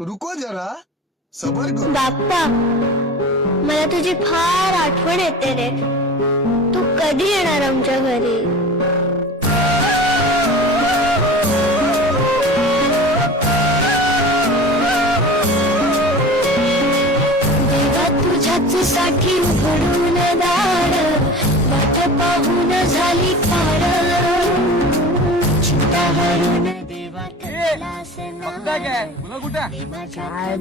रुको जरा. सबर करो. बाप्पा मला तुझी फार आठवण येते रे. तू कधी येणार आमच्या घरी? देवा तुझ्याच साठी उघडून दाड. वाट पाहून झाली फार चिंता हरून देवा थकलास काय मुलं कुठे? काय